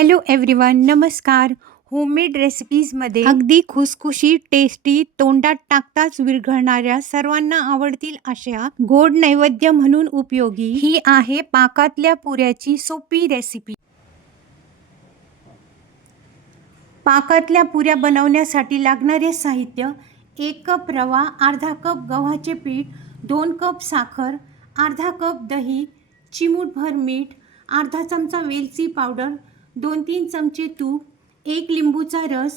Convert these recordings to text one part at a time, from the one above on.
Hello everyone, नमस्कार. Homemade रेसिपीजमध्ये अगदी खुसखुशीत, टेस्टी, तोंडात टाकताच विरघळणाऱ्या, सर्वांना आवडतील अशा गोड नैवेद्य म्हणून उपयोगी ही आहे पाकातल्या पुऱ्याची सोपी रेसिपी. पाकातल्या पुऱ्या बनवण्यासाठी लागणारे साहित्य: 1 कप रवा, अर्धा कप गव्हाचे पीठ, 2 कप साखर, अर्धा कप दही, चिमूटभर मीठ, अर्धा चमचा वेलची पावडर, 2-3 चमचे तूप, 1 लिंबूचा रस,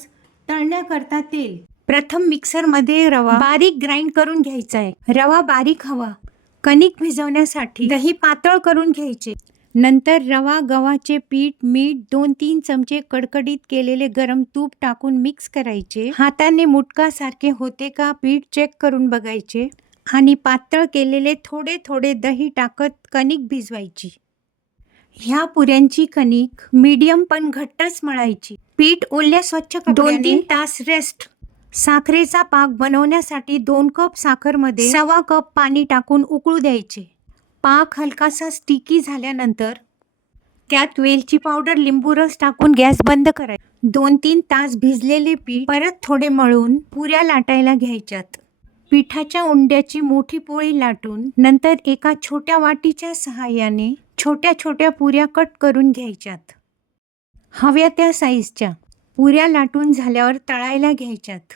तळण्याकरता तेल. प्रथम मिक्सरमध्ये रवा बारीक ग्राइंड करून घ्यायचा आहे. रवा बारीक हवा. कणिक भिजवण्यासाठी दही पातळ करून घ्यायचे. नंतर रवा, गव्हाचे पीठ, मीठ, 2-3 चमचे कडकडीत केलेले गरम तूप टाकून मिक्स करायचे. हाताने मुटकासारखे होते का पीठ चेक करून बघायचे आणि पातळ केलेले थोडे थोडे दही टाकत कणिक भिजवायची. ह्या पुऱ्यांची कणिक मीडियम पण घट्टच मळायची. पीठ ओल्या स्वच्छ कपड्याने 2-3 तास रेस्ट. साखरेचा पाक बनवण्यासाठी 2 कप साखरमध्ये 1.25 कप पाणी टाकून उकळू द्यायचे. पाक हलकासा स्टिकी झाल्यानंतर त्यात वेलची पावडर, लिंबू रस टाकून गॅस बंद करायचा. 2-3 तास भिजलेले पीठ परत थोडे मळून पुऱ्या लाटायला घ्यायच्यात. पिठाच्या उंड्याची मोठी पोळी लाटून नंतर एका छोट्या वाटीच्या सहाय्याने छोट्या छोट्या पुऱ्या कट करून घ्यायच्यात. हव्या त्या साईजच्या. पुऱ्या लाटून झाल्यावर तळायला घ्यायच्यात.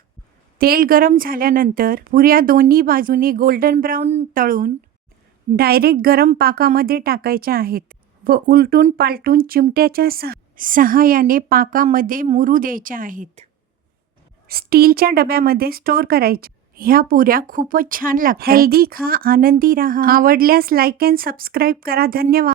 तेल गरम झाल्यानंतर पुऱ्या दोन्ही बाजूने गोल्डन ब्राऊन तळून डायरेक्ट गरम पाकामध्ये टाकायच्या आहेत व उलटून पालटून चिमट्याच्या सहाय्याने पाकामध्ये मुरू द्यायच्या आहेत. स्टीलच्या डब्यामध्ये स्टोअर करायच्या. ह्या पुऱ्या खूपच छान लागतात. हेल्दी खा, आनंदी राहा. आवडल्यास लाईक अँड सबस्क्राईब करा. धन्यवाद.